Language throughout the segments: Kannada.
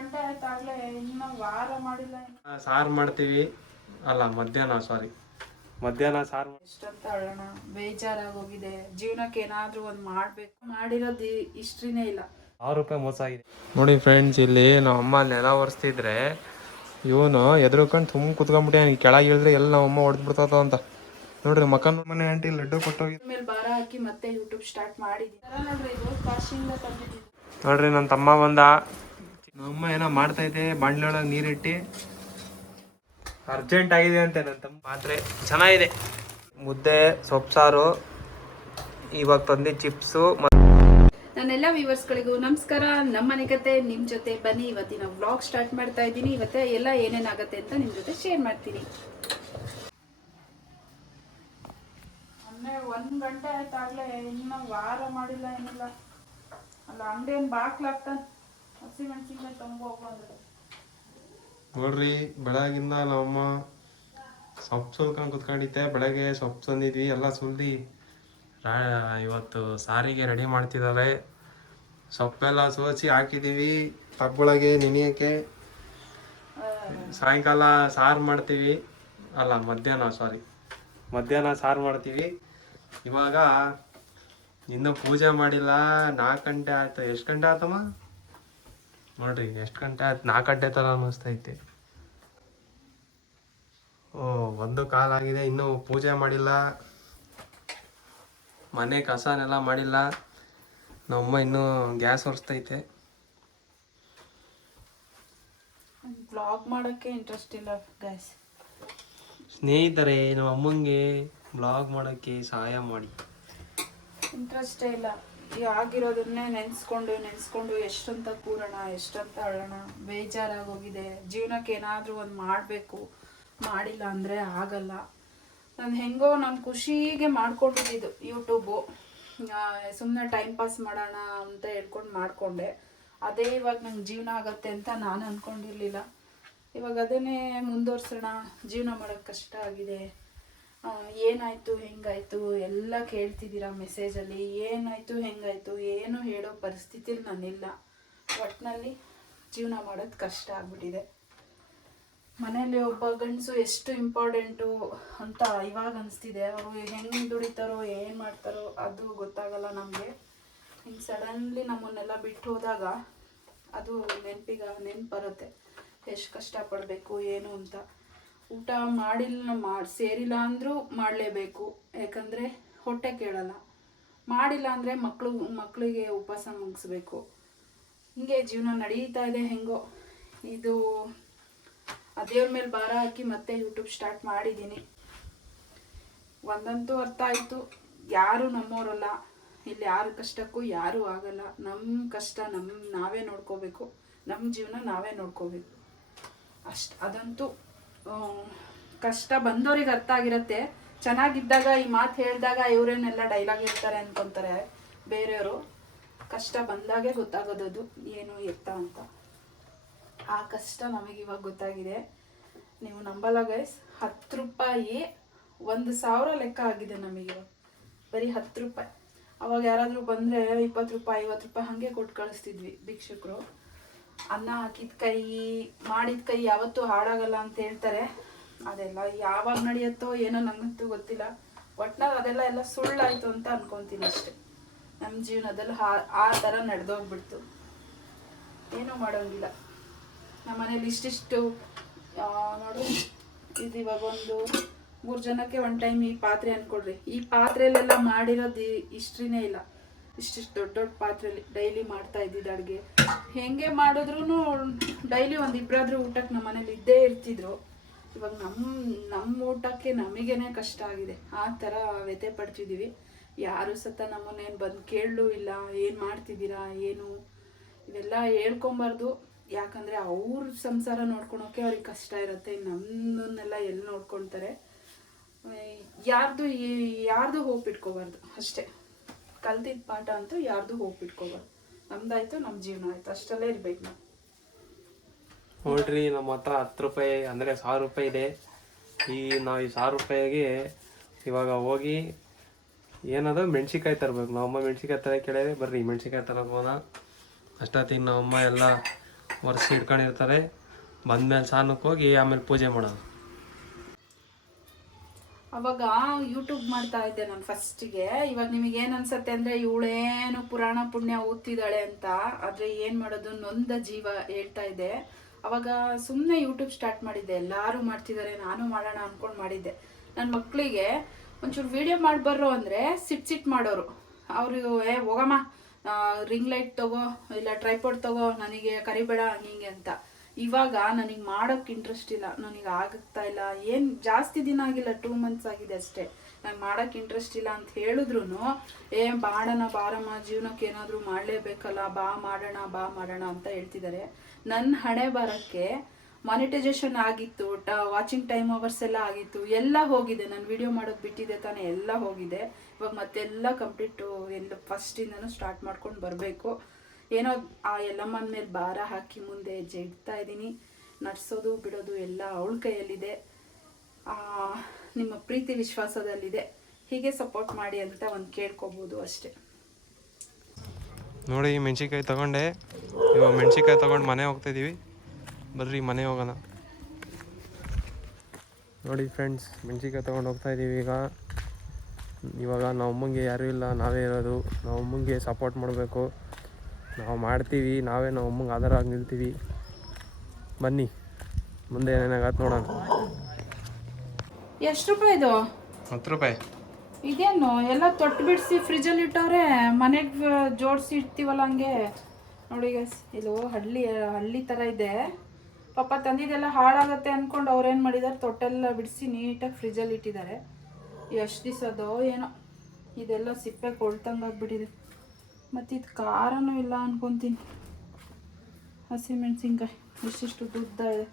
ಗಂಟೆ ಆಯ್ತಾಗ್ಲೇ ಇನ್ನು ವಾರ ಮಾಡಿಲ್ಲ. ಸಾರು ಮಾಡ್ತೀವಿ ಅಲ್ಲ ಮಧ್ಯಾಹ್ನ ಸಾರು ಎಷ್ಟಂತ ಅಳ್ಳೋಣ, ಬೇಜಾರಾಗೋಗಿದೆ. ಜೀವನಕ್ಕೆ ಏನಾದ್ರೂ ಒಂದು ಮಾಡ್ಬೇಕು, ಮಾಡಿರೋದು ಹಿಸ್ಟ್ರಿನೇ ಇಲ್ಲ. ₹1,000 ಮೋಸ ಆಗಿದೆ ನೋಡಿ ಫ್ರೆಂಡ್ಸ್. ಇಲ್ಲಿ ನಮ್ಮ ಅಮ್ಮ ನೆಲ ಒರೆಸ್ತಿದ್ರೆ ಇವನು ಎದ್ರುಕೊಂಡು ತುಂಬ ಕುತ್ಕೊಂಡ್ಬಿಟ್ಟೆ. ಕೆಳಗೆ ಇಳಿದ್ರೆ ಎಲ್ಲ ನಮ್ಮ ಅಮ್ಮ ಹೊಡೆದ್ಬಿಡ್ತಾವ ಅಂತ ನೋಡ್ರಿ. ಮನೆ ಆಂಟಿ ಲಡ್ಡು ಕೊಟ್ಟೋಗಿ ಮೇಲೆ ಭಾರ ಹಾಕಿ ಮತ್ತೆ ಯೂಟ್ಯೂಬ್ ಸ್ಟಾರ್ಟ್ ಮಾಡಿದ್ದೀನಿ ನೋಡ್ರಿ. ಇದು ಕಾಶಿಯಿಂದ ತಂದಿದ್ದೀನಿ ನೋಡ್ರಿ. ನನ್ನ ತಮ್ಮ ಬಂದ, ನಮ್ಮಮ್ಮ ಏನೋ ಮಾಡ್ತೈತೆ ಬಾಣ್ಲೊಳಗೆ ನೀರಿಟ್ಟು. ಅರ್ಜೆಂಟ್ ಆಗಿದೆ ಅಂತೆ ನನ್ನ ತಮ್ಮ. ಪಾತ್ರೆ ಚೆನ್ನಾಗಿದೆ. ಮುದ್ದೆ, ಸೊಪ್ಪು ಸಾರು, ಇವಾಗ ತಂದಿ ಚಿಪ್ಸು. ನನ್ನೆಲ್ಲ ವ್ಯೂವರ್ಸ್ಗಳಿಗೂ ನಮಸ್ಕಾರ. ನಮ್ಮ ಮನೆ ಕತೆ ನಿಮ್ಮ ಜೊತೆ ಬನ್ನಿ. ಇವತ್ತಿನ ವ್ಲಾಗ್ ಸ್ಟಾರ್ಟ್ ಮಾಡ್ತಾ ಇದ್ದೀನಿ. ಇವತ್ತೇ ಎಲ್ಲ ಏನೇನಾಗುತ್ತೆ ಅಂತ ನಿಮ್ಮ ಜೊತೆ ಶೇರ್ ಮಾಡ್ತೀನಿ. ಮೊನ್ನೆ 1 ಗಂಟೆ ಆಯ್ತಾಗ್ಲೇ ಇನ್ನು ವಾರ ಮಾಡಿಲ್ಲ ಏನಿಲ್ಲ. ಅಲ್ಲ ಅಂಗಡಿಯನ್ನು ಬಾಕ್ಲಾಗ್ತಾನೆ. ಹಸಿಮೆಣಸಿನ್ಕಾಯಿ ತೊಗೊಂಡೋಗ್ಬಂದ್ರೆ ನೋಡ್ರಿ, ಬೆಳಗಿಂದ ನಮ್ಮಮ್ಮ ಸೊಪ್ಪು ಸುಲ್ಕೊಂಡು ಕುತ್ಕೊಂಡಿದ್ದೆ. ಬೆಳಗ್ಗೆ ಸೊಪ್ಪು ತಂದಿದ್ವಿ, ಎಲ್ಲ ಸುಲ್ದಿ ಇವತ್ತು ಸಾರಿಗೆ ರೆಡಿ ಮಾಡ್ತಿದ್ದಾರೆ. ಸೊಪ್ಪೆಲ್ಲ ಸೋಸಿ ಹಾಕಿದ್ದೀವಿ ತಬ್ಬೊಳಗೆ ನೆನೆಯೋಕ್ಕೆ. ಸಾಯಂಕಾಲ ಸಾರು ಮಾಡ್ತೀವಿ ಅಲ್ಲ ಮಧ್ಯಾಹ್ನ ಸಾರು ಮಾಡ್ತೀವಿ. ಇವಾಗ ಇನ್ನೂ ಪೂಜೆ ಮಾಡಿಲ್ಲ. 4 ಗಂಟೆ ಆಯ್ತು. ಎಷ್ಟು ಗಂಟೆ ಆಯ್ತಮ್ಮ ನೋಡ್ರಿ, ಎಷ್ಟು ಗಂಟೆ ಆಯ್ತು? 4 ಗಂಟೆ ಥರ ಅನ್ನಿಸ್ತೈತೆ. 1 ಕಾಲಾಗಿದೆ. ಇನ್ನೂ ಪೂಜೆ ಮಾಡಿಲ್ಲ, ಮನೆ ಕಸನೆಲ್ಲ ಮಾಡಿಲ್ಲ. ನಮ್ಮಮ್ಮ ಇನ್ನೂ ಗ್ಯಾಸ್ ಒರೆಸ್ತೈತೆ. ವ್ಲಾಗ್ ಮಾಡೋಕ್ಕೆ ಇಂಟ್ರೆಸ್ಟ್ ಇಲ್ಲ ಗೈಸ್. ಸ್ನೇಹಿತರೆ, ನಮ್ಮ ಅಮ್ಮಂಗೆ ವ್ಲಾಗ್ ಮಾಡೋಕ್ಕೆ ಸಹಾಯ ಮಾಡಿ. ಇಂಟ್ರೆಸ್ಟೇ ಇಲ್ಲ. ಆಗಿರೋದನ್ನೇ ನೆನೆಸ್ಕೊಂಡು ಎಷ್ಟಂತ ಕೂರೋಣ, ಎಷ್ಟಂತ ಅಳ್ಳೋಣ. ಬೇಜಾರಾಗೋಗಿದೆ. ಜೀವನಕ್ಕೆ ಏನಾದರೂ ಒಂದು ಮಾಡಬೇಕು, ಮಾಡಿಲ್ಲ ಅಂದರೆ ಆಗಲ್ಲ. ನಾನು ಹೆಂಗೋ ನನ್ನ ಖುಷಿಗೆ ಮಾಡ್ಕೊಂಡಿದ್ದು ಯೂಟ್ಯೂಬು. ಸುಮ್ಮನೆ ಟೈಮ್ ಪಾಸ್ ಮಾಡೋಣ ಅಂತ ಹೇಳ್ಕೊಂಡು ಮಾಡಿಕೊಂಡೆ. ಅದೇ ಇವಾಗ ನಂಗೆ ಜೀವನ ಆಗುತ್ತೆ ಅಂತ ನಾನು ಅಂದ್ಕೊಂಡಿರಲಿಲ್ಲ. ಇವಾಗ ಅದನ್ನೇ ಮುಂದುವರ್ಸೋಣ. ಜೀವನ ಮಾಡೋಕ್ಕೆ ಕಷ್ಟ ಆಗಿದೆ. ಏನಾಯಿತು ಹೆಂಗಾಯಿತು ಎಲ್ಲ ಕೇಳ್ತಿದ್ದೀರಾ ಮೆಸೇಜಲ್ಲಿ. ಏನಾಯಿತು ಹೆಂಗಾಯಿತು ಏನು ಹೇಳೋ ಪರಿಸ್ಥಿತಿಲಿ ನಾನಿಲ್ಲ. ಒಟ್ಟಿನಲ್ಲಿ ಜೀವನ ಮಾಡೋದು ಕಷ್ಟ ಆಗ್ಬಿಟ್ಟಿದೆ. ಮನೇಲಿ ಒಬ್ಬ ಗಂಡಸು ಎಷ್ಟು ಇಂಪಾರ್ಟೆಂಟು ಅಂತ ಇವಾಗ ಅನಿಸ್ತಿದೆ. ಅವರು ಹೆಂಗೆ ದುಡಿತಾರೋ ಏನು ಮಾಡ್ತಾರೋ ಅದು ಗೊತ್ತಾಗಲ್ಲ ನಮಗೆ. ಹಿಂಗೆ ಸಡನ್ಲಿ ನಮ್ಮನ್ನೆಲ್ಲ ಬಿಟ್ಟು ಹೋದಾಗ ಅದು ನೆನಪು ಬರುತ್ತೆ. ಎಷ್ಟು ಕಷ್ಟಪಡಬೇಕು ಏನು ಅಂತ. ಊಟ ಸೇರಿಲ್ಲ ಅಂದರೂ ಮಾಡಲೇಬೇಕು, ಯಾಕಂದರೆ ಹೊಟ್ಟೆ ಕೇಳಲ್ಲ. ಮಾಡಿಲ್ಲ ಅಂದರೆ ಮಕ್ಕಳಿಗೆ ಉಪವಾಸ ಮುಗಿಸ್ಬೇಕು. ಹಿಂಗೆ ಜೀವನ ನಡೀತಾ ಇದೆ ಹೆಂಗೋ. ಇದು ದೇವ್ರ ಮೇಲೆ ಭಾರ ಹಾಕಿ ಮತ್ತೆ ಯೂಟ್ಯೂಬ್ ಸ್ಟಾರ್ಟ್ ಮಾಡಿದ್ದೀನಿ. ಒಂದಂತೂ ಅರ್ಥ ಆಯಿತು, ಯಾರು ನಮ್ಮವರಲ್ಲ. ಇಲ್ಲಿ ಯಾರ ಕಷ್ಟಕ್ಕೂ ಯಾರೂ ಆಗಲ್ಲ. ನಮ್ಮ ಕಷ್ಟ ನಾವೇ ನೋಡ್ಕೋಬೇಕು, ನಮ್ಮ ಜೀವನ ನಾವೇ ನೋಡ್ಕೋಬೇಕು ಅದಂತೂ ಕಷ್ಟ ಬಂದವ್ರಿಗೆ ಅರ್ಥ ಆಗಿರುತ್ತೆ. ಚೆನ್ನಾಗಿದ್ದಾಗ ಈ ಮಾತು ಹೇಳಿದಾಗ ಇವರೇನೆಲ್ಲ ಡೈಲಾಗ್ ಹೇಳ್ತಾರೆ ಅಂದ್ಕೊತಾರೆ ಬೇರೆಯವರು. ಕಷ್ಟ ಬಂದಾಗೆ ಗೊತ್ತಾಗೋದದು ಏನು ಎತ್ತ ಅಂತ. ಆ ಕಷ್ಟ ನಮಗಿವಾಗ ಗೊತ್ತಾಗಿದೆ. ನೀವು ನಂಬಲ್ಲ ಗೈಸ್, ₹10 1,000 ಲೆಕ್ಕ ಆಗಿದೆ ನಮಗಿವಾಗ. ಬರೀ ₹10. ಅವಾಗ ಯಾರಾದರೂ ಬಂದರೆ ₹20 ₹50 ಹಾಗೆ ಕೊಟ್ಟು ಕಳಿಸ್ತಿದ್ವಿ ಭಿಕ್ಷುಕರು. ಅನ್ನ ಹಾಕಿದ ಕೈ ಮಾಡಿದ ಕೈ ಯಾವತ್ತೂ ಹಾಳಾಗಲ್ಲ ಅಂತ ಹೇಳ್ತಾರೆ. ಅದೆಲ್ಲ ಯಾವಾಗ ನಡೆಯುತ್ತೋ ಏನೋ ನನಗಂತೂ ಗೊತ್ತಿಲ್ಲ. ಒಟ್ನಲ್ಲಿ ಅದೆಲ್ಲ ಸುಳ್ಳಾಯಿತು ಅಂತ ಅನ್ಕೊತೀನಿ ಅಷ್ಟೆ. ನಮ್ಮ ಜೀವನದಲ್ಲಿ ಆ ಥರ ನಡೆದೋಗ್ಬಿಡ್ತು. ಏನೂ ಮಾಡೋಂಗಿಲ್ಲ. ನಮ್ಮ ಮನೇಲಿ ಇಷ್ಟಿಷ್ಟು ನೋಡಿ, ಇದು ಇವಾಗ 3 ಜನಕ್ಕೆ 1 ಟೈಮ್ ಈ ಪಾತ್ರೆ ಅಂದ್ಕೊಡ್ರಿ. ಈ ಪಾತ್ರೆಯಲ್ಲೆಲ್ಲ ಮಾಡಿರೋದು ಹಿಸ್ಟ್ರಿನೇ ಇಲ್ಲ. ಇಷ್ಟಿಷ್ಟು ದೊಡ್ಡ ಪಾತ್ರೆಯಲ್ಲಿ ಡೈಲಿ ಮಾಡ್ತಾ ಇದ್ದಿದ್ದು ಅಡುಗೆ. ಹೆಂಗೆ ಮಾಡಿದ್ರೂ ಡೈಲಿ 1-2 ಊಟಕ್ಕೆ ನಮ್ಮ ಮನೇಲಿ ಇದ್ದೇ ಇರ್ತಿದ್ರು. ಇವಾಗ ನಮ್ಮ ಊಟಕ್ಕೆ ನಮಗೇನೆ ಕಷ್ಟ ಆಗಿದೆ. ಆ ಥರ ವ್ಯಥೆ ಪಡ್ತಿದ್ದೀವಿ. ಯಾರು ಸತ ನಮ್ಮನ್ನೇನು ಬಂದು ಕೇಳಲೂ ಇಲ್ಲ, ಏನು ಮಾಡ್ತಿದ್ದೀರಾ ಏನು ಇವೆಲ್ಲ ಹೇಳ್ಕೊಬಾರ್ದು. ಯಾಕಂದರೆ ಅವ್ರ ಸಂಸಾರ ನೋಡ್ಕೊಳೋಕೆ ಅವ್ರಿಗೆ ಕಷ್ಟ ಇರುತ್ತೆ. ನಮ್ಮನ್ನೆಲ್ಲ ಎಲ್ಲಿ ನೋಡ್ಕೊಳ್ತಾರೆ. ಯಾರ್ದು ಹೋಪ್ ಇಟ್ಕೋಬಾರ್ದು ಅಷ್ಟೇ. ಕಲ್ತಿದ್ದ ಪಾಠ ಅಂತೂ ಯಾರ್ದು ಹೋಪ್ ಇಟ್ಕೋಬಾರ್ದು. ನಮ್ದಾಯ್ತು, ನಮ್ಮ ಜೀವನ ಆಯ್ತು, ಅಷ್ಟಲ್ಲೇ ಇರ್ಬೇಕು ನಾವು. ನೋಡ್ರಿ, ನಮ್ಮ ಹತ್ರ ₹10 ಅಂದರೆ ₹1,000 ಇದೆ. ನಾವು ಈ ₹1,000ಗೆ ಇವಾಗ ಹೋಗಿ ಏನದು ಮೆಣಸಿನ್ಕಾಯಿ ತರಬೇಕು. ನಮ್ಮಮ್ಮ ಮೆಣಸಿನ್ಕಾಯಿ ತರ ಕೇಳಿದ್ರೆ ಬರ್ರಿ ಮೆಣಸಿನ್ಕಾಯಿ ತರಕ್ ಹೋದ. ಅಷ್ಟೊತ್ತಿಗೆ ನಮ್ಮಮ್ಮ ಎಲ್ಲ ವರ್ಷ ಇಟ್ಕೊಂಡಿರ್ತಾರೆ. ಬಂದ್ಮೇಲೆ ಸ್ನಾನಕ್ಕೆ ಹೋಗಿ ಆಮೇಲೆ ಪೂಜೆ ಮಾಡೋದು. ಅವಾಗ ಯೂಟ್ಯೂಬ್ ಮಾಡ್ತಾ ಇದ್ದೆ ನಾನು ಫಸ್ಟಿಗೆ. ಇವಾಗ ನಿಮಗೆ ಏನು ಅನ್ಸತ್ತೆ ಅಂದರೆ ಇವಳೇನು ಪುರಾಣ ಪುಣ್ಯ ಓದ್ತಿದ್ದಾಳೆ ಅಂತ. ಆದರೆ ಏನು ಮಾಡೋದು, ನೊಂದ ಜೀವ ಹೇಳ್ತಾ ಇದೆ. ಅವಾಗ ಸುಮ್ಮನೆ ಯೂಟ್ಯೂಬ್ ಸ್ಟಾರ್ಟ್ ಮಾಡಿದ್ದೆ. ಎಲ್ಲರೂ ಮಾಡ್ತಿದ್ದಾರೆ, ನಾನು ಮಾಡೋಣ ಅಂದ್ಕೊಂಡು ಮಾಡಿದ್ದೆ. ನನ್ನ ಮಕ್ಕಳಿಗೆ ಒಂಚೂರು ವೀಡಿಯೋ ಮಾಡಿಬರ್ರೋ ಅಂದರೆ ಸಿಟ್ ಮಾಡೋರು. ಅವರು ಹೋಗಮ್ಮ ರಿಂಗ್ ಲೈಟ್ ತಗೋ, ಇಲ್ಲ ಟ್ರೈಪಾಡ್ ತಗೋ, ನನಗೆ ಕರಿಬೇಡ ಹಿಂಗೆ ಅಂತ. ಇವಾಗ ನನಗೆ ಮಾಡೋಕ್ಕೆ ಇಂಟ್ರೆಸ್ಟ್ ಇಲ್ಲ, ನನಗೆ ಆಗುತ್ತಾ ಇಲ್ಲ. ಏನು ಜಾಸ್ತಿ ದಿನ ಆಗಿಲ್ಲ, 2 months ಆಗಿದೆ ಅಷ್ಟೇ. ನಂಗೆ ಮಾಡೋಕ್ಕೆ ಇಂಟ್ರೆಸ್ಟ್ ಇಲ್ಲ ಅಂತ ಹೇಳಿದ್ರು ಮಾಡೋಣ ಬಾರಮ್ಮ, ಜೀವನಕ್ಕೆ ಏನಾದರೂ ಮಾಡಲೇಬೇಕಲ್ಲ, ಬಾ ಮಾಡೋಣ ಅಂತ ಹೇಳ್ತಿದ್ದಾರೆ. ನನ್ನ ಹಣೆ ಬರೋಕ್ಕೆ ಮಾನಿಟೈಸೇಷನ್ ಆಗಿತ್ತು, ವಾಚಿಂಗ್ ಟೈಮ್ ಅವರ್ಸ್ ಎಲ್ಲ ಆಗಿತ್ತು, ಎಲ್ಲ ಹೋಗಿದೆ. ನಾನು ವಿಡಿಯೋ ಮಾಡೋದು ಬಿಟ್ಟಿದ್ದೆ ತಾನೇ, ಎಲ್ಲ ಹೋಗಿದೆ. ಇವಾಗ ಮತ್ತೆಲ್ಲ ಕಂಪ್ಲೀಟು ಎಲ್ಲ ಫಸ್ಟಿಂದನೂ ಸ್ಟಾರ್ಟ್ ಮಾಡ್ಕೊಂಡು ಬರಬೇಕು. ಏನೋ ಆ ಎಲ್ಲಮ್ಮನ ಮೇಲೆ ಭಾರ ಹಾಕಿ ಮುಂದೆ ಹೆಜ್ಜೆ ಇಡ್ತಾ ಇದ್ದೀನಿ. ನಡ್ಸೋದು ಬಿಡೋದು ಎಲ್ಲ ಅವಳ ಕೈಯಲ್ಲಿದೆ, ನಿಮ್ಮ ಪ್ರೀತಿ ವಿಶ್ವಾಸದಲ್ಲಿದೆ. ಹೀಗೆ ಸಪೋರ್ಟ್ ಮಾಡಿ ಅಂತ ಒಂದು ಕೇಳ್ಕೊಬೋದು ಅಷ್ಟೇ. ನೋಡಿ ಮೆಣಸಿನ್ಕಾಯಿ ತಗೊಂಡೆ. ಇವಾಗ ಮೆಣಸಿನ್ಕಾಯಿ ತೊಗೊಂಡು ಮನೆ ಹೋಗ್ತಾಯಿದ್ದೀವಿ. ಬರ್ರಿ ಮನೆ ಹೋಗೋಣ. ನೋಡಿ ಫ್ರೆಂಡ್ಸ್, ಮೆಣಸಿನ್ಕಾಯಿ ತೊಗೊಂಡು ಹೋಗ್ತಾಯಿದ್ದೀವಿ. ಇವಾಗ ನಾವು ಅಮ್ಮಂಗೆ ಯಾರೂ ಇಲ್ಲ, ನಾವೇ ಇರೋದು. ನಾವು ಅಮ್ಮಂಗೆ ಸಪೋರ್ಟ್ ಮಾಡಬೇಕು. ನಾವು ಮಾಡ್ತೀವಿ, ನಾವೇ ನಾವು ಅಮ್ಮಂಗೆ ಆಧಾರ ಆಗಿ ನಿಲ್ತೀವಿ. ಬನ್ನಿ ಮುಂದೆ ಏನೇನಾಗತ್ತೆ ನೋಡೋಣ. ಎಷ್ಟು ರೂಪಾಯಿ ಇದು? 10 ರೂಪಾಯಿ. ಇದೇನು ಎಲ್ಲ ತೊಟ್ಟು ಬಿಡಿಸಿ ಫ್ರಿಜ್ಜಲ್ಲಿ ಇಟ್ಟವ್ರೆ, ಮನೆಗೆ ಜೋಡಿಸಿ ಇಡ್ತೀವಲ್ಲ ಹಂಗೆ. ನೋಡಿ ಗೈಸ್, ಇದು ಹಳ್ಳಿ ಥರ ಇದೆ. ಪಾಪ ತಂದಿದ್ದೆಲ್ಲ ಹಾಳಾಗತ್ತೆ ಅಂದ್ಕೊಂಡು ಅವ್ರೇನು ಮಾಡಿದ್ದಾರೆ, ತೊಟ್ಟೆಲ್ಲ ಬಿಡಿಸಿ ನೀಟಾಗಿ ಫ್ರಿಜ್ಜಲ್ಲಿ ಇಟ್ಟಿದ್ದಾರೆ. ಎಷ್ಟು ದಿವಸದೋ ಏನೋ, ಇದೆಲ್ಲ ಸಿಪ್ಪೆ ಕೊಳ್ತಂಗೆ ಆಗ್ಬಿಟ್ಟಿದೆ. ಮತ್ತು ಇದು ಖಾರನೂ ಇಲ್ಲ ಅನ್ಕೊತೀನಿ. ಹಸಿಮೆಣ್ಸಿನ್ಕಾಯಿ ಇಷ್ಟಿಷ್ಟು ಉದ್ದ ಇದೆ.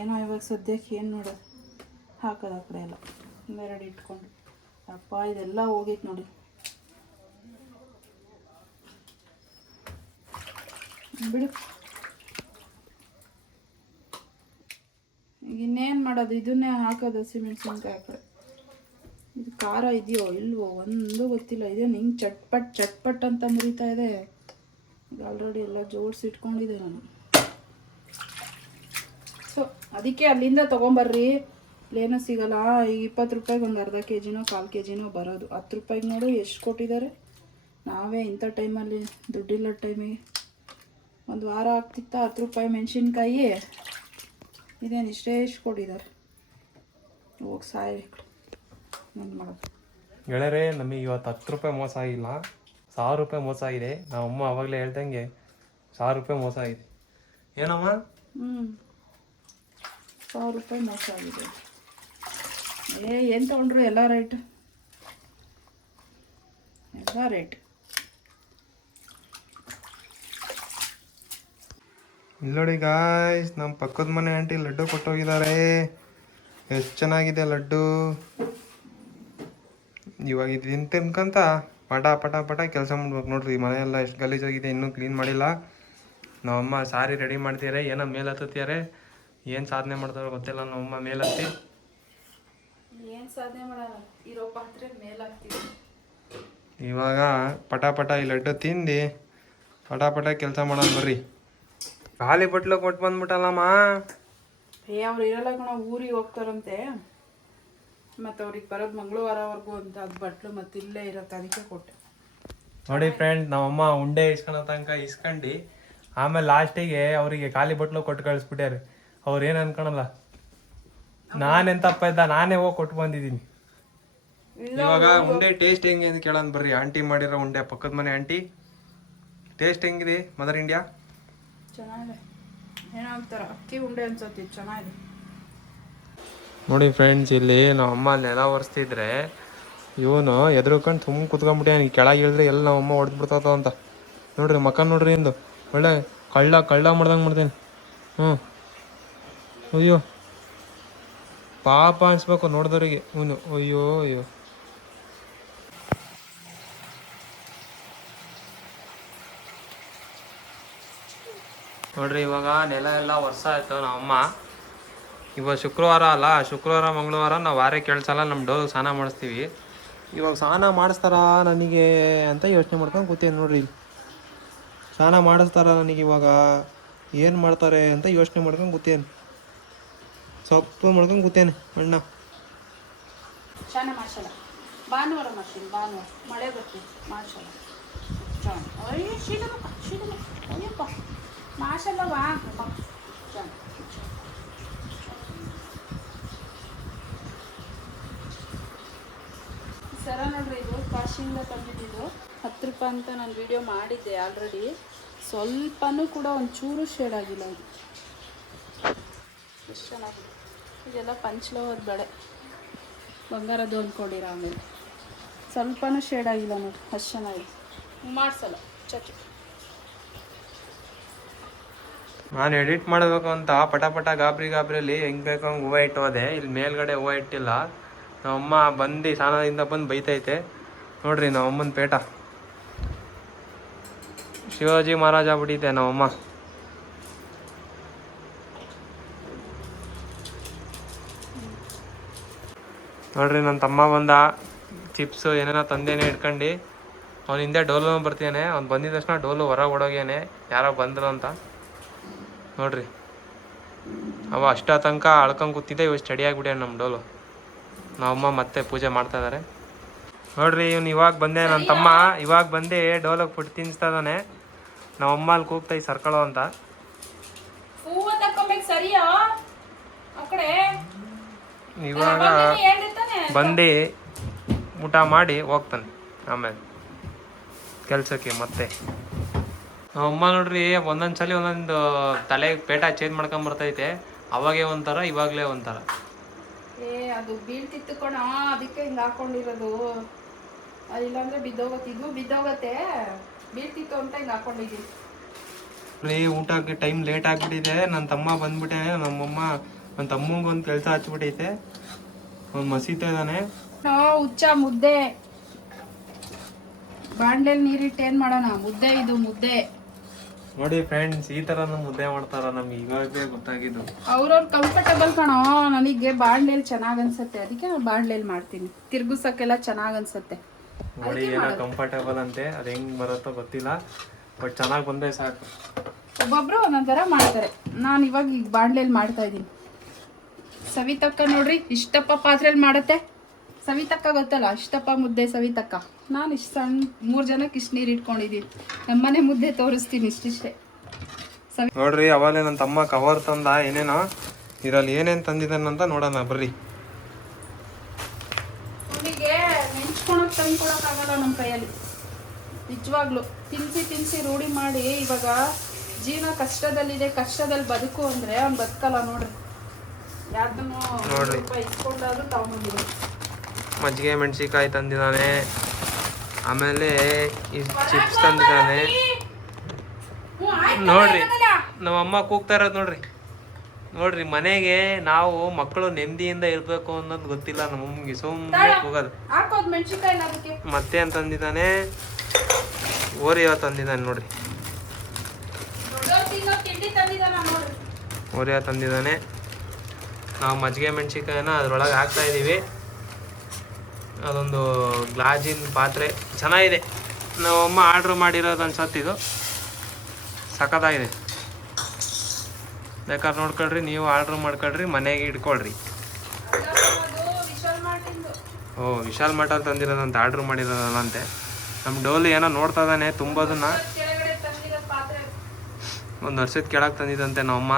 ಏನೋ ಇವಾಗ ಸದ್ಯಕ್ಕೆ ಏನು ನೋಡೋದು, ಹಾಕೋದು ಆ ಕಡೆ ಎಲ್ಲ ಎರಡು ಇಟ್ಕೊಂಡು. ಅಪ್ಪ ಇದೆಲ್ಲ ಹೋಗೈತೆ ನೋಡಿ. ಬಿಡು, ಈಗ ಇನ್ನೇನು ಮಾಡೋದು, ಇದನ್ನೇ ಹಾಕೋದು ಹಸಿಮೆಣ್ಸಿನ್ಕಾಯಿ ಆ ಕಡೆ. ಇದು ಖಾರ ಇದೆಯೋ ಇಲ್ವೋ ಒಂದು ಗೊತ್ತಿಲ್ಲ. ಇದೇನು ಹಿಂಗೆ ಚಟ್ಪಟ್ ಅಂತ ಮುರಿತಾ ಇದೆ. ಈಗ ಆಲ್ರೆಡಿ ಎಲ್ಲ ಜೋಡಿಸಿ ಇಟ್ಕೊಂಡಿದ್ದೆ ನಾನು. ಸೊ ಅದಕ್ಕೆ ಅಲ್ಲಿಂದ ತೊಗೊಂಬರ್ರಿ, ಇಲ್ಲೇನೂ ಸಿಗೋಲ್ಲ. ಈಗ 20 ರೂಪಾಯಿಗೆ ಒಂದು ಅರ್ಧ kg 1/4 kg ಬರೋದು. 10 ರೂಪಾಯಿಗೆ ನೋಡು ಎಷ್ಟು ಕೊಟ್ಟಿದ್ದಾರೆ. ನಾವೇ ಇಂಥ ಟೈಮಲ್ಲಿ ದುಡ್ಡಿಲ್ಲ ಟೈಮಿಗೆ ಒಂದು ವಾರ ಆಗ್ತಿತ್ತ 10 ರೂಪಾಯಿ ಮೆಣಸಿನ್ಕಾಯಿ. ಇದೇನು ಇಷ್ಟು ಕೊಟ್ಟಿದ್ದಾರೆ. ಹೋಗಿ ಸಾಯ್ಬೇಕು, ಏನು ಮಾಡೋದು. ಗೆಳೆಯರೇ, ನಮಗೆ ಇವತ್ತು 10 ರೂಪಾಯಿ ಮೋಸ ಆಗಿಲ್ಲ, 1000 ರೂಪಾಯಿ ಮೋಸ ಆಗಿದೆ. ನಮ್ಮಮ್ಮ ಆವಾಗಲೇ ಹೇಳ್ದಂಗೆ 1000 ರೂಪಾಯಿ ಮೋಸ ಆಗಿದೆ. ಏನಮ್ಮ? 1000 ರೂಪಾಯಿ ಮೋಸ ಆಗಿದೆ. ಏನು ತೊಗೊಂಡ್ರು ಎಲ್ಲ ರೇಟ್. ಇಲ್ಲೋಡಿ ಗಾಯ್ಸ್, ನಮ್ಮ ಪಕ್ಕದ ಮನೆ ಆಂಟಿ ಲಡ್ಡು ಕೊಟ್ಟೋಗಿದ್ದಾರೆ. ಎಷ್ಟು ಚೆನ್ನಾಗಿದೆ ಲಡ್ಡು. ಇವಾಗ ಇದು ತಿನ್ಕಂತ ಪಟ ಕೆಲಸ ಮಾಡ್ಬೇಕು. ನೋಡ್ರಿ ಮನೆಯೆಲ್ಲ ಎಷ್ಟು ಗಲೀಜಾಗಿದೆ, ಇನ್ನೂ ಕ್ಲೀನ್ ಮಾಡಿಲ್ಲ. ನಮ್ಮಮ್ಮ ಸಾರಿ ರೆಡಿ ಮಾಡ್ತಿದ್ದಾರೆ. ಏನೋ ಮೇಲೆ ಹತ್ತಿದ್ದಾರೆ, ಏನು ಸಾಧನೆ ಮಾಡ್ತಾರೋ ಗೊತ್ತಿಲ್ಲ. ನಮ್ಮಮ್ಮ ಮೇಲತ್ತಿ ಏನು ಸಾಧನೆ ಮಾಡಲ್ಲ, ಇರೋ ಪಾತ್ರೆ ಮೇಲಾಗ್ತೀವಿ. ಇವಾಗ ಪಟ ಈ ಲಡ್ಡು ತಿಂದು ಪಟ ಕೆಲಸ ಮಾಡೋಣ ಬರ್ರಿ. ಖಾಲಿ ಬಟ್ಲು ಕೊಟ್ಟು ಬಂದ್ಬಿಟ್ಟಲ್ಲಮ್ಮ. ಅವ್ರು ಇರಲ್ಲ ಕಣ, ಊರಿಗೆ ಹೋಗ್ತಾರಂತೆ. ಮತ್ತು ಅವ್ರಿಗೆ ಬರೋದು ಮಂಗಳವಾರವರೆಗೂ ಅಂತ ಅದು ಬಟ್ಲು ಮತ್ತು ಇಲ್ಲೇ ಇರತ್ತೆ, ಅದಕ್ಕೆ ಕೊಟ್ಟೆ. ನೋಡಿ ಫ್ರೆಂಡ್, ನಮ್ಮಮ್ಮ ಉಂಡೆ ಇಸ್ಕೊಳೋ ತನಕ ಇಸ್ಕೊಂಡು ಆಮೇಲೆ ಲಾಸ್ಟಿಗೆ ಅವರಿಗೆ ಖಾಲಿ ಬಟ್ಲು ಕೊಟ್ಟು ಕಳಿಸ್ಬಿಟ್ಟಾರೆ. ಅವ್ರು ಏನು ಅನ್ಕೊಳಲ್ಲ, ನಾನೆಂತಪ್ಪ ಇದ್ದ, ನಾನೇ ಹೋಗಿ ಕೊಟ್ಟು ಬಂದಿದ್ದೀನಿ. ಇವಾಗ ಉಂಡೆ ಟೇಸ್ಟ್ ಹೆಂಗೆ ಅಂತ ಕೇಳೋಣ ಬರ್ರಿ. ಆಂಟಿ ಮಾಡಿರೋ ಉಂಡೆ, ಪಕ್ಕದ ಮನೆ ಆಂಟಿ. ಟೇಸ್ಟ್ ಹೆಂಗಿದೆ ಮದರ್ ಇಂಡಿಯಾ? ಚೆನ್ನಾಗಿದೆ. ಏನಾಗ್ತಾರ ಅಕ್ಕಿ ಉಂಡೆ ಅನ್ಸತ್ತೆ, ಚೆನ್ನಾಗಿದೆ. ನೋಡಿ ಫ್ರೆಂಡ್ಸ್, ಇಲ್ಲಿ ನಮ್ಮ ಅಮ್ಮ ನೆಲ ಒರೆಸ್ತಿದ್ರೆ ಇವನು ಎದುರುಕೊಂಡು ತುಂಬ ಕುತ್ಕೊಂಡ್ಬಿಟ್ಟೆ. ಕೆಳಗೆ ಇಳಿದ್ರೆ ಎಲ್ಲ ನಮ್ಮಮ್ಮ ಹೊಡೆದ್ಬಿಡ್ತಾವ ಅಂತ. ನೋಡ್ರಿ ಮಕ್ಕ ನೋಡ್ರಿ, ಎಂದು ಒಳ್ಳೆ ಕಳ್ಳ ಮಾಡ್ದಂಗೆ ಮಾಡ್ತೇನೆ. ಅಯ್ಯೋ ಪಾಪ ಅನ್ಸ್ಬೇಕು ನೋಡಿದವ್ರಿಗೆ ಇವನು. ಅಯ್ಯೋ ನೋಡ್ರಿ, ಇವಾಗ ನೆಲ ಎಲ್ಲ ವರ್ಷ ಆಯ್ತು ನಮ್ಮಮ್ಮ. ಇವಾಗ ಶುಕ್ರವಾರ ಅಲ್ಲ, ಶುಕ್ರವಾರ ಮಂಗಳವಾರ ನಾವು ವಾರ ಕೇಳ್ಸಲ್ಲ, ನಮ್ಮ ಡೋಗ್ ಸ್ನಾನ ಮಾಡಿಸ್ತೀವಿ. ಇವಾಗ ಸ್ನಾನ ಮಾಡಿಸ್ತಾರ ನನಗೆ ಅಂತ ಯೋಚನೆ ಮಾಡ್ಕೊಂಡು ಕೂತೀನಿ ನೋಡ್ರಿ. ಸ್ನಾನ ಮಾಡಿಸ್ತಾರ ನನಗೆ ಇವಾಗ ಏನು ಮಾಡ್ತಾರೆ ಅಂತ ಯೋಚನೆ ಮಾಡ್ಕೊಂಡು ಕೂತೇನೆ, ಸೊಪ್ಪು ಮಾಡ್ಕೊಂಡು ಕೂತೇನೆ ಅಣ್ಣ. ಸ್ನಾನ ಮಾಡ್ಸಲ್ಲ, ಭಾನುವಾರ ಮಾಡ್ತೀನಿ, ಭಾನುವಾರ ಮಳೆ ಬರ್ತೀನಿ ಮಾಡ್ಸಲ್ಲ. ಅಯ್ಯೋ ಶೀತಮ್ಮ ಅಯ್ಯಪ್ಪ ಮಾಡ್ಸಲ್ಲವಾ ಸರ ನೋಡ್ರಿ, ಇದು ಕಾಶಿಯಿಂದ ತಂದಿದ್ದು 10 ರೂಪಾಯಿ ಅಂತ ನಾನು ವಿಡಿಯೋ ಮಾಡಿದ್ದೆ ಆಲ್ರೆಡಿ. ಸ್ವಲ್ಪನೂ ಕೂಡ ಒಂಚೂರು ಶೇಡ್ ಆಗಿಲ್ಲ. ಇದು ಎಷ್ಟು ಚೆನ್ನಾಗಿದೆ. ಇದೆಲ್ಲ ಪಂಚಲೋಹದ ಬಳೆ, ಬಂಗಾರದ್ದು ಅಂದ್ಕೊಂಡಿರ. ಆಮೇಲೆ ಸ್ವಲ್ಪನೂ ಶೇಡ್ ಆಗಿಲ್ಲ ನೋಡಿ, ಅಷ್ಟು ಚೆನ್ನಾಗಿದೆ. ಮಾಡಿಸಲ್ಲ ಚಚ್ಚು. ನಾನು ಎಡಿಟ್ ಮಾಡಬೇಕು ಅಂತ ಪಟ ಗಾಬರಿಯಲ್ಲಿ ಹೆಂಗೆ ಬೇಕು ಹಂಗೆ ಹೂವು ಇಟ್ಟೋದೆ. ಇಲ್ಲಿ ಮೇಲ್ಗಡೆ ಹೂವು ಇಟ್ಟಿಲ್ಲ. ನಮ್ಮಮ್ಮ ಬಂದು ಸ್ನಾನದಿಂದ ಬಂದು ಬೈತೈತೆ ನೋಡ್ರಿ. ನಮ್ಮಮ್ಮನ ಪೇಟ ಶಿವಾಜಿ ಮಹಾರಾಜ ಆಗ್ಬಿಟ್ಟೈತೆ ನಮ್ಮಮ್ಮ. ನೋಡ್ರಿ, ನನ್ನ ತಮ್ಮ ಬಂದ, ಚಿಪ್ಸು ಏನೇನೋ ತಂದೇನೆ ಇಟ್ಕೊಂಡು. ಅವ್ನ ಹಿಂದೆ ಡೋಲು ಬರ್ತಾನೆ. ಅವ್ನು ಬಂದಿದ ತಕ್ಷಣ ಡೋಲು ಹೊರಗೆ ಓಡೋಗ್ಯಾನೆ, ಯಾರೋ ಬಂದರು ಅಂತ. ನೋಡ್ರಿ, ಅವ ಅಷ್ಟ ತನಕ ಅಳ್ಕೊಂಡು ಕೂತಿದ್ದೆ, ಇವಾಗ ಸ್ಟಡಿ ಆಗಿಬಿಟ್ಯಾನ ನಮ್ಮ ಡೋಲು. ನಮ್ಮಮ್ಮ ಮತ್ತೆ ಪೂಜೆ ಮಾಡ್ತಾ ಇದ್ದಾರೆ ನೋಡ್ರಿ. ಇವ್ನು ಇವಾಗ ಬಂದೆ, ನನ್ನ ತಮ್ಮ ಇವಾಗ ಬಂದು ಡೋಲಕ್ಕೆ ಫುಡ್ ತಿನ್ನಿಸ್ತಾ ಇದ್ದಾನೆ. ನಮ್ಮಮ್ಮ ಅಲ್ಲಿ ಕೂಗ್ತೈ ಸರ್ಕಳು ಅಂತ. ಇವಾಗ ಬಂದು ಊಟ ಮಾಡಿ ಹೋಗ್ತಾನೆ ಆಮೇಲೆ ಕೆಲಸಕ್ಕೆ. ಮತ್ತೆ ನಮ್ಮಮ್ಮ ನೋಡ್ರಿ, ಒಂದೊಂದ್ಸಲಿ ಒಂದೊಂದು ತಲೆ ಪೇಟ ಚೇಂಜ್ ಮಾಡ್ಕೊಂಬರ್ತೈತೆ. ಅವಾಗೇ ಒಂಥರ, ಇವಾಗಲೇ ಒಂಥರ. ಅದು ಬೀಳ್ತಿತ್ತು ಕಣ, ಅದಕ್ಕೆ ಹಿಂಗೆ ಹಾಕೊಂಡಿರೋದು. ಇಲ್ಲಾಂದ್ರೆ ಬಿದ್ದೋಗತ್ತೆ, ಇದು ಬಿದ್ದೋಗತ್ತೆ. ಬೀಳ್ತಿತ್ತು ಅಂತ ಹಿಂಗೆ ಹಾಕೊಂಡಿದ್ದೀನಿ. ಊಟಕ್ಕೆ ಟೈಮ್ ಲೇಟ್ ಆಗ್ಬಿಟ್ಟಿದೆ. ನನ್ನ ತಮ್ಮ ಬಂದ್ಬಿಟ್ಟೆ. ನಮ್ಮಮ್ಮ ನನ್ನ ತಮ್ಮಂಗೆ ಒಂದು ಕೆಲಸ ಹಚ್ಬಿಟ್ಟೈತೆ. ಅವ್ನು ಮಸೀತಾ ಇದ್ದಾನೆ. ಹುಚ್ಚ ಮುದ್ದೆ ಬಾಂಡ್ಲೆಲ್ ನೀರಿಟ್ಟು ಏನ್ ಮಾಡೋಣ? ಮುದ್ದೆ, ಇದು ಮುದ್ದೆ ನೋಡಿ ಫ್ರೆಂಡ್ಸ್, ಈ ತರ ಮುದ್ದೆ ಮಾಡ್ತಾರ. ನಮ್ಗೆ ಇವಾಗಲೇ ಗೊತ್ತಾಗಿದ್ದು. ಅವ್ರವ್ರ ಕಂಫರ್ಟಬಲ್ ಕಣೋ. ನನಗೆ ಬಾಂಡ್ಲೆಲ್ ಚೆನ್ನಾಗ್ ಅನ್ಸತ್ತೆ, ಅದಕ್ಕೆ ನಾನು ಬಾಂಡ್ಲೆಲ್ ಮಾಡ್ತೀನಿ. ತಿರ್ಗುಸಕ್ಕೆಲ್ಲ ಚೆನ್ನಾಗ್ ಅನ್ಸತ್ತೆ. ನೋಡಿ, ಏನೋ ಕಂಫರ್ಟಬಲ್ ಅಂತೆ, ಅದು ಹೆಂಗ್ ಬರುತ್ತೋ ಗೊತ್ತಿಲ್ಲ, ಬಟ್ ಚೆನ್ನಾಗಿ ಬಂದ್ರೆ ಸಾಕು. ಒಬ್ಬೊಬ್ರು ಒಂದೊಂದ್ ಥರ ಮಾಡ್ತಾರೆ. ನಾನು ಇವಾಗ ಈಗ ಬಾಂಡ್ಲೆಲ್ ಮಾಡ್ತಾ ಇದ್ದೀನಿ. ಸವಿತಕ್ಕ ನೋಡ್ರಿ, ಇಷ್ಟಪ್ಪ ಪಾತ್ರೆಯಲ್ಲಿ ಮಾಡುತ್ತೆ. ಸವಿತಕ್ಕ ಗೊತ್ತಲ್ಲ, ಇಷ್ಟಪ್ಪ ಮುದ್ದೆ ಸವಿತಕ್ಕ. ನಾನು ಇಷ್ಟು ಸಣ್ಣ 3 ಜನಕ್ಕೆ ಇಷ್ಟು ನೀರು ಇಟ್ಕೊಂಡಿದ್ದೀನಿ. ನಮ್ಮನೆ ಮುದ್ದೆ ತೋರಿಸ್ತೀನಿ ಇಷ್ಟಿಷ್ಟೇ. ನೋಡ್ರಿ, ಅವಾಗಲೇ ನನ್ನ ತಮ್ಮ ಕವರ್ ತಂದ ಏನೇನೋ. ಇದರಲ್ಲಿ ಏನೇನು ತಂದಿದ್ದಾನಂತ ನೋಡೋಣ ಬರ್ರಿ. ಅವನಿಗೆ ನೆಂಚ್ಕೊಳಕ್ ತಂದು ಕೊಡೋಕ್ಕಾಗಲ್ಲ ನಮ್ಮ ಕೈಯಲ್ಲಿ, ನಿಜವಾಗ್ಲು. ತಿನ್ಸಿ ರೂಢಿ ಮಾಡಿ ಇವಾಗ ಜೀವನ ಕಷ್ಟದಲ್ಲಿದೆ, ಕಷ್ಟದಲ್ಲಿ ಬದುಕು ಅಂದ್ರೆ ಅವ್ನು ಬದುಕಲ್ಲ ನೋಡ್ರಿ. ಯಾವ್ದನ್ನು ನೋಡ್ರಿ, ಇಸ್ಕೊಂಡಾದ್ರೂ ತಗೊಂಡಿದ್ರು. ಮಜ್ಜಿಗೆ ಮೆಣಸಿಕಾಯಿ ತಂದಿದ್ದಾನೆ, ಆಮೇಲೆ ಈ ಚಿಪ್ಸ್ ತಂದಿದ್ದಾನೆ. ನೋಡ್ರಿ, ನಮ್ಮಮ್ಮ ಕೂಗ್ತಾ ಇರೋದು ನೋಡ್ರಿ. ಮನೆಗೆ ನಾವು ಮಕ್ಕಳು ನೆಮ್ಮದಿಯಿಂದ ಇರ್ಬೇಕು ಅನ್ನೋದು ಗೊತ್ತಿಲ್ಲ ನಮ್ಮಮ್ಮಗೆ, ಸುಮ್ಮನೆ ಕೂಗೋದು. ಮತ್ತೆ ಅಂತ ತಂದಿದ್ದಾನೆ, ಓರಿಯೋ ತಂದಿದ್ದಾನೆ ನೋಡ್ರಿ. ಓರಿಯೋ ತಂದಿದ್ದಾನೆ. ನಾವು ಮಜ್ಜಿಗೆ ಮೆಣಸಿಕಾಯಿನ ಅದ್ರೊಳಗೆ ಹಾಕ್ತಾ ಇದ್ದೀವಿ. ಅದೊಂದು ಗ್ಲಾಜಿನ ಪಾತ್ರೆ ಚೆನ್ನಾಗಿದೆ. ನಾವಮ್ಮ ಆರ್ಡ್ರ್ ಮಾಡಿರೋದು ಅನ್ಸತ್ತೆ. ಇದು ಸಖತ್ತಾಗಿದೆ. ಬೇಕಾದ್ರೆ ನೋಡ್ಕೊಳ್ರಿ, ನೀವು ಆರ್ಡ್ರ್ ಮಾಡ್ಕೊಳ್ರಿ, ಮನೆಗೆ ಇಟ್ಕೊಳ್ರಿ. ಓ, ವಿಶಾಲ್ ಮಠಲ್ಲಿ ತಂದಿರೋದಂತ, ಆರ್ಡ್ರ್ ಮಾಡಿರೋದಂತೆ. ನಮ್ಮ ಡೋಲು ಏನೋ ನೋಡ್ತಾ ಇದ್ದಾನೆ ತುಂಬೋದನ್ನ. ಒಂದು ವರ್ಷದ ಕೆಳಗೆ ತಂದಿದ್ದಂತೆ ನಮ್ಮಮ್ಮ.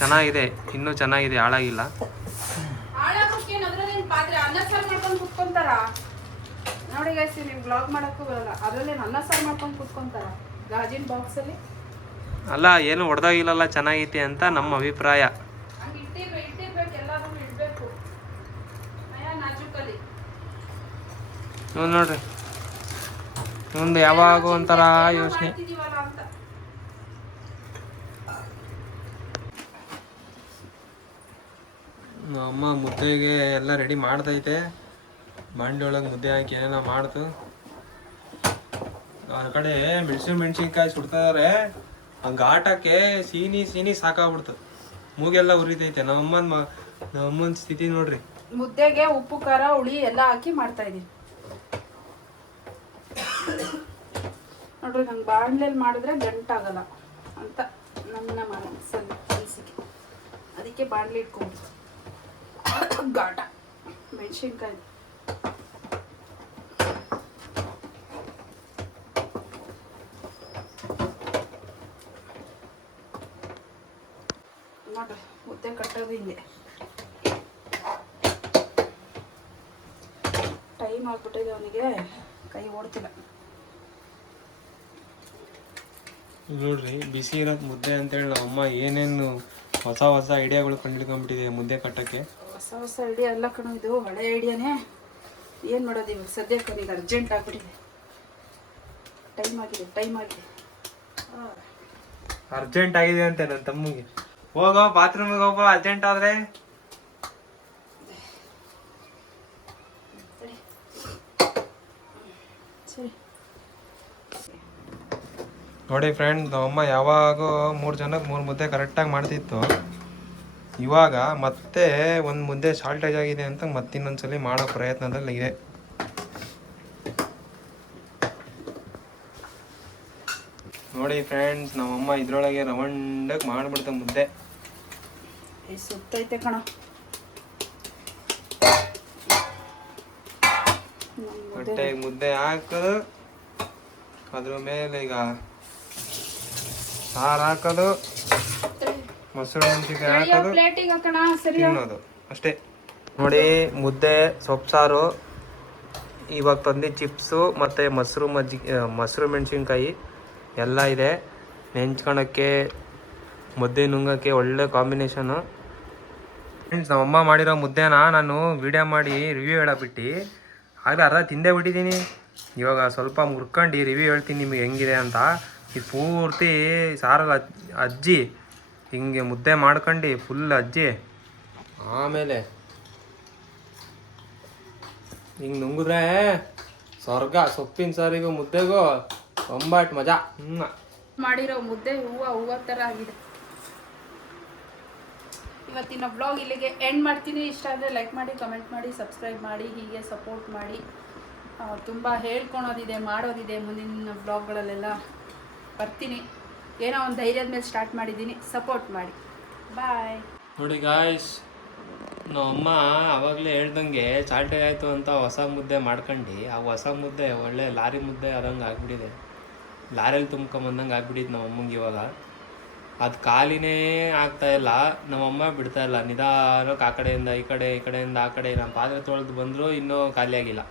ಚೆನ್ನಾಗಿದೆ, ಇನ್ನೂ ಚೆನ್ನಾಗಿದೆ, ಹಾಳಾಗಿಲ್ಲ. ನೋಡಿ ಗೈಸ್, ನೀವು ಬ್ಲಾಗ್ ಮಾಡಕ್ಕೂ ಬರಲ್ಲ, ಅದರಲ್ಲೇ ಅನ್ನ ಸಾರು ಮಾಡ್ಕೊಂಡು ಕುತ್ಕೊಂತಾರ ಗಾಜಿನ ಬಾಕ್ಸಲ್ಲಿ. ಅಲ್ಲ, ಏನು ಹೊಡೆದಾಗಿಲ್ಲಲ್ಲ, ಚೆನ್ನಾಗೈತೆ ಅಂತ ನಮ್ಮ ಅಭಿಪ್ರಾಯ. ಹಂಗೆ ಇಟ್ಟಿರ್ಬೇಕು, ಎಲ್ಲಾದ್ರೂ ಇಡಬೇಕು ನಾಜೂಕಲ್ಲಿ. ನೋಡ್ರಿ, ಮುಂದೆ ಯಾವಾಗ ಒಂಥರ ಯೋಚನೆ. ಅಮ್ಮ ಮುದ್ದೆಗೆ ಎಲ್ಲ ರೆಡಿ ಮಾಡ್ತೈತೆ. ಬಾಂಡೆ ಒಳಗೆ ಮುದ್ದೆ ಹಾಕಿ ಏನೇನೋ ಮಾಡ್ತು. ಅವ್ರ ಕಡೆ ಮೆಣಸಿನ್ಕಾಯಿ ಸುಡ್ತಾರೆ. ಹಂಗೆ ಆಟಕ್ಕೆ ಸೀನಿ ಸಾಕಾಗ್ಬಿಡ್ತು. ಮೂಗೆಲ್ಲ ಉರಿತೈತೆ. ನಮ್ಮಮ್ಮನ ಸ್ಥಿತಿ ನೋಡ್ರಿ. ಮುದ್ದೆಗೆ ಉಪ್ಪು ಖಾರ ಹುಳಿ ಎಲ್ಲ ಹಾಕಿ ಮಾಡ್ತಾ ಇದೀನಿ ನೋಡ್ರಿ. ಯಾವಾಗಲೂ ನಂಗೆ ಬಾಣಲೆಯಲ್ಲಿ ಮಾಡಿದ್ರೆ ಗಂಟಾಗಲ್ಲ ಅಂತ ನನ್ನ ಮನಸ್ಸಲ್ಲಿ ಅನಿಸಿಕೆ. ಅದಕ್ಕೆ ಬಾಣಲೆ ಇಟ್ಕೊಂಡು ಘಾಟ ಮೆಣಸಿನ್ಕಾಯಿ ನೋಡ್ರಿ, ಮುದ್ದೆ ಕಟ್ಟೋದು ಹಿಂಗೆ ಟೈಮ್ ಆಗ್ಬಿಟ್ಟಿದೆ, ಅವನಿಗೆ ಕೈ ಓಡ್ತಿಲ್ಲ. ನೋಡ್ರಿ, ಬಿಸಿ ಇರೋ ಮುದ್ದೆ ಅಂತೇಳಿ ನಮ್ಮ ಅಮ್ಮ ಏನೇನು ಹೊಸ ಹೊಸ ಐಡಿಯಾಗಳು ಕಂಡುಹಿಡ್ಕೊಂಡ್ಬಿಟ್ಟಿದೆ ಮುದ್ದೆ ಕಟ್ಟಕ್ಕೆ. ಹೊಸ ಹೊಸ ಐಡಿಯಾ ಎಲ್ಲ ಕಣೋ, ಇದು ಹಳೆ ಐಡಿಯಾನೇ. ಏನು ಮಾಡೋದು ಇವಾಗ ಸದ್ಯಕ್ಕೆ ನನಗೆ ಅರ್ಜೆಂಟ್ ಆಗ್ಬಿಟ್ಟಿದೆ. ಟೈಮ್ ಆಗಿದೆ. ಅರ್ಜೆಂಟ್ ಆಗಿದೆ ಅಂತೆ ನನ್ನ ತಮ್ಮಗೆ. ಹೋಗೋ ಬಾತ್ರೂಮಿಗೆ ಹೋಗೋ ಅರ್ಜೆಂಟ್ ಆದ್ರೆ. ಸರಿ ನೋಡಿ ಫ್ರೆಂಡ್, ನಮ್ಮಮ್ಮ ಯಾವಾಗೂ 3 ಜನಕ್ಕೆ 3 ಮುದ್ದೆ ಕರೆಕ್ಟಾಗಿ ಮಾಡ್ತಿತ್ತು. ಇವಾಗ ಮತ್ತೆ ಒಂದು ಮುದ್ದೆ ಶಾರ್ಟೇಜ್ ಆಗಿದೆ ಅಂತ ಮತ್ತಿನ್ನೊಂದ್ಸಲಿ ಮಾಡೋ ಪ್ರಯತ್ನದಲ್ಲಿ ಇದೆ. ನೋಡಿ ಫ್ರೆಂಡ್ಸ್, ನಮ್ಮಮ್ಮ ಇದ್ರೊಳಗೆ ರವಂಡಕ್ಕೆ ಮಾಡಿಬಿಡ್ತ ಮುದ್ದೆ. ಸುತ್ತೈತೆ ಕಣ. ಹೊಟ್ಟೆಗೆ ಮುದ್ದೆ ಹಾಕೋದು, ಅದ್ರ ಮೇಲೆ ಈಗ ಸಾರು ಹಾಕೋದು, ಮೊಸರು ಮೆಣಸಿನ್ಕಾಯಿ ಹಾಕೋದು, ತಿನ್ನೋದು ಅಷ್ಟೇ. ನೋಡಿ, ಮುದ್ದೆ ಸೊಪ್ಪು ಸಾರು, ಇವಾಗ ತಂದು ಚಿಪ್ಸು ಮತ್ತು ಮೊಸರು ಮೆಣಸಿನ್ಕಾಯಿ ಎಲ್ಲ ಇದೆ. ನೆಂಚ್ಕೊಳಕ್ಕೆ ಮುದ್ದೆ ನುಂಗಕ್ಕೆ ಒಳ್ಳೆ ಕಾಂಬಿನೇಷನು. ಫ್ರೆಂಡ್ಸ್, ನಮ್ಮಮ್ಮ ಮಾಡಿರೋ ಮುದ್ದೆನ ನಾನು ವಿಡಿಯೋ ಮಾಡಿ ರಿವ್ಯೂ ಹೇಳಬಿಟ್ಟು ಆಗಲೇ ಅರ್ಧ ತಿಂದೇ ಬಿಟ್ಟಿದ್ದೀನಿ. ಇವಾಗ ಸ್ವಲ್ಪ ಮುರ್ಕೊಂಡು ರಿವ್ಯೂ ಹೇಳ್ತೀನಿ ನಿಮಗೆ ಹೆಂಗಿದೆ ಅಂತ. ಇದು ಪೂರ್ತಿ ಸಾರಲ್ಲಿ ಅಜ್ಜಿ ಹಿಂಗೆ ಮುದ್ದೆ ಮಾಡ್ಕೊಂಡು ಫುಲ್ ಅಜ್ಜಿ, ಆಮೇಲೆ ಹಿಂಗೆ ನುಂಗಿದ್ರೆ ಸ್ವರ್ಗ. ಸೊಪ್ಪಿನ ಸಾರಿಗೂ ಮುದ್ದೆಗೂ ಒಂಬಾಟ್ ಮಜಾ. ಮಾಡಿರೋ ಮುದ್ದೆ ಹೂವು ಥರ ಆಗಿದೆ. ಇವತ್ತಿನ ಬ್ಲಾಗ್ ಇಲ್ಲಿಗೆ ಎಂಡ್ ಮಾಡ್ತೀನಿ. ಇಷ್ಟ ಆದರೆ ಲೈಕ್ ಮಾಡಿ, ಕಮೆಂಟ್ ಮಾಡಿ, ಸಬ್ಸ್ಕ್ರೈಬ್ ಮಾಡಿ, ಹೀಗೆ ಸಪೋರ್ಟ್ ಮಾಡಿ. ತುಂಬ ಹೇಳ್ಕೊಳೋದಿದೆ, ಮಾಡೋದಿದೆ. ಮುಂದಿನ ಬ್ಲಾಗ್ಗಳಲ್ಲೆಲ್ಲ ಬರ್ತೀನಿ. ಏನೋ ಒಂದು ಧೈರ್ಯದ ಮೇಲೆ ಸ್ಟಾರ್ಟ್ ಮಾಡಿದ್ದೀನಿ. ಸಪೋರ್ಟ್ ಮಾಡಿ. ಬಾಯ್. ನೋಡಿ ಗಾಯ್ಸ್, ನಮ್ಮಮ್ಮ ಆವಾಗಲೇ ಹೇಳ್ದಂಗೆ ಚಾಲ್ಟೆ ಆಯಿತು ಅಂತ ಹೊಸ ಮುದ್ದೆ ಮಾಡ್ಕೊಂಡು, ಆ ಹೊಸ ಮುದ್ದೆ ಒಳ್ಳೆ ಲಾರಿ ಮುದ್ದೆ ಆದಂಗೆ ಆಗ್ಬಿಟ್ಟಿದೆ. ಲಾರಿಯಲ್ಲಿ ತುಂಬ್ಕೊಂಬಂದಂಗೆ ಆಗ್ಬಿಟ್ಟಿತ್ತು ನಮ್ಮಮ್ಮಂಗೆ. ಇವಾಗ ಅದು ಖಾಲಿನೇ ಆಗ್ತಾಯಿಲ್ಲ. ನಮ್ಮಮ್ಮ ಬಿಡ್ತಾಯಿಲ್ಲ. ನಿಧಾನಕ್ಕೆ ಆ ಕಡೆಯಿಂದ ಈ ಕಡೆ, ಈ ಕಡೆಯಿಂದ ಆ ಕಡೆ. ನಾನು ಪಾತ್ರೆ ತೊಳೆದು ಬಂದರೂ ಇನ್ನೂ ಖಾಲಿ ಆಗಿಲ್ಲ.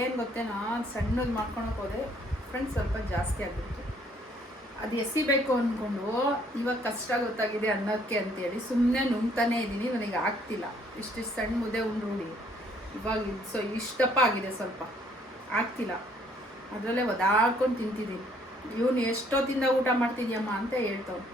ಏನು ಗೊತ್ತೇ, ನಾನು ಸಣ್ಣದು ಮಾಡ್ಕೊಳಕ್ಕೆ ಹೋದೆ ಫ್ರೆಂಡ್ಸ್, ಸ್ವಲ್ಪ ಜಾಸ್ತಿ ಆಗಿಬಿಟ್ಟು ಅದು ಎಸಿಬೇಕು ಅಂದ್ಕೊಂಡು ಇವಾಗ ಕಷ್ಟ ಗೊತ್ತಾಗಿದೆ ಅನ್ನೋಕ್ಕೆ ಅಂತೇಳಿ ಸುಮ್ಮನೆ ನುಂಗ್ತಾನೇ ಇದ್ದೀನಿ. ನನಗೆ ಆಗ್ತಿಲ್ಲ. ಇಷ್ಟು ಸಣ್ಣ ಮುದ್ದೆ ಉಂಡು ಇವಾಗ ಇಷ್ಟಪ್ಪ ಆಗಿದೆ, ಸ್ವಲ್ಪ ಆಗ್ತಿಲ್ಲ. ಅದರಲ್ಲೇ ಒದಾಡ್ಕೊಂಡು ತಿಂತಿದ್ದೀನಿ. ಇವನು ಎಷ್ಟೊತ್ತಿಂದ ಊಟ ಮಾಡ್ತಿದ್ಯಮ್ಮ ಅಂತ ಹೇಳ್ತಾವೆ.